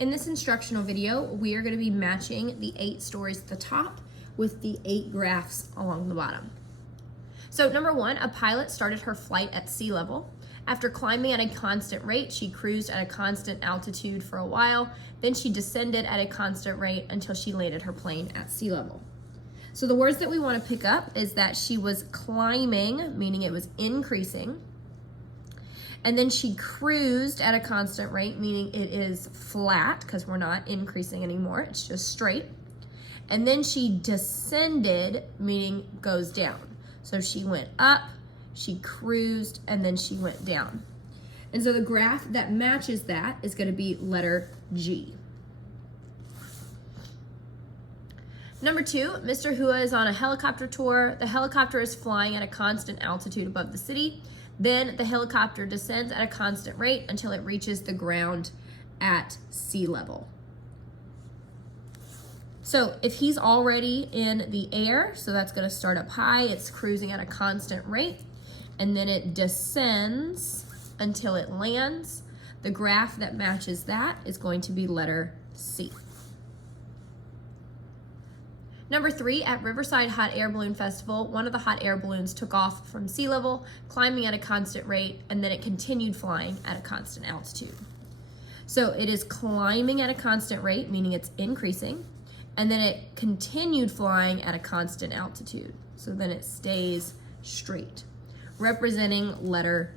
In this instructional video, we are going to be matching the 8 stories at the top with the 8 graphs along the bottom. So number 1, a pilot started her flight at sea level. After climbing at a constant rate, she cruised at a constant altitude for a while. Then she descended at a constant rate until she landed her plane at sea level. So the words that we want to pick up is that she was climbing, meaning it was increasing. And then she cruised at a constant rate, meaning it is flat because we're not increasing anymore, it's just straight. And then she descended, meaning goes down. So she went up, she cruised, and then she went down. And so the graph that matches that is going to be letter G. Number 2, Mr. Hua is on a helicopter tour. The helicopter is flying at a constant altitude above the city. Then the helicopter descends at a constant rate until it reaches the ground at sea level. So if he's already in the air, so that's going to start up high, it's cruising at a constant rate, and then it descends until it lands. The graph that matches that is going to be letter C. Number 3, at Riverside Hot Air Balloon Festival, one of the hot air balloons took off from sea level, climbing at a constant rate, and then it continued flying at a constant altitude. So it is climbing at a constant rate, meaning it's increasing, and then it continued flying at a constant altitude. So then it stays straight, representing letter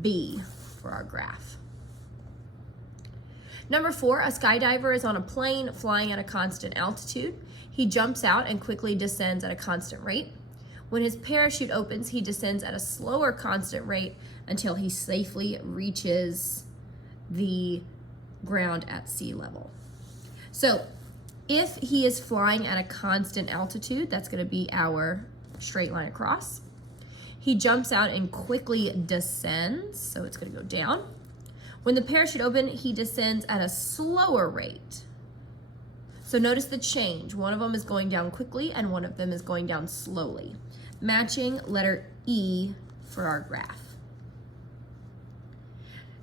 B for our graph. Number 4, a skydiver is on a plane flying at a constant altitude. He jumps out and quickly descends at a constant rate. When his parachute opens, he descends at a slower constant rate until he safely reaches the ground at sea level. So if he is flying at a constant altitude, that's going to be our straight line across. He jumps out and quickly descends, so it's going to go down. When the parachute opens, he descends at a slower rate. So notice the change. One of them is going down quickly and one of them is going down slowly, matching letter E for our graph.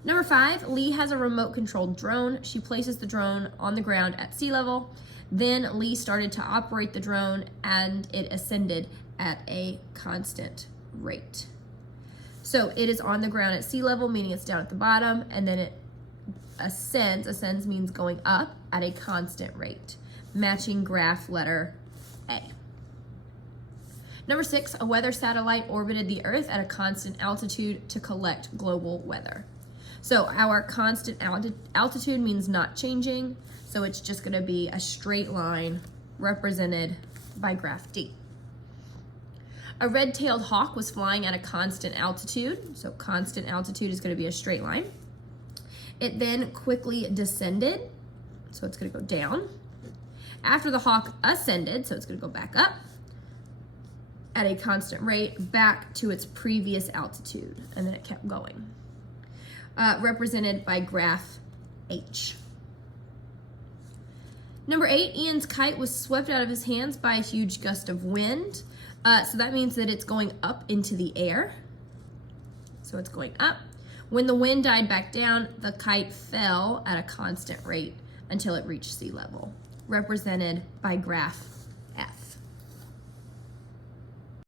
Number 5, Lee has a remote controlled drone. She places the drone on the ground at sea level. Then Lee started to operate the drone and it ascended at a constant rate. So it is on the ground at sea level, meaning it's down at the bottom, and then it ascends. Ascends means going up at a constant rate, matching graph letter A. Number 6, a weather satellite orbited the Earth at a constant altitude to collect global weather. So our constant altitude means not changing, so it's just going to be a straight line represented by graph D. A red-tailed hawk was flying at a constant altitude, so constant altitude is going to be a straight line. It then quickly descended, so it's going to go down. After the hawk ascended, so it's going to go back up at a constant rate back to its previous altitude, and then it kept going, represented by graph H. Number 8, Ian's kite was swept out of his hands by a huge gust of wind. So that means that it's going up into the air. So it's going up. When the wind died back down, the kite fell at a constant rate until it reached sea level, represented by graph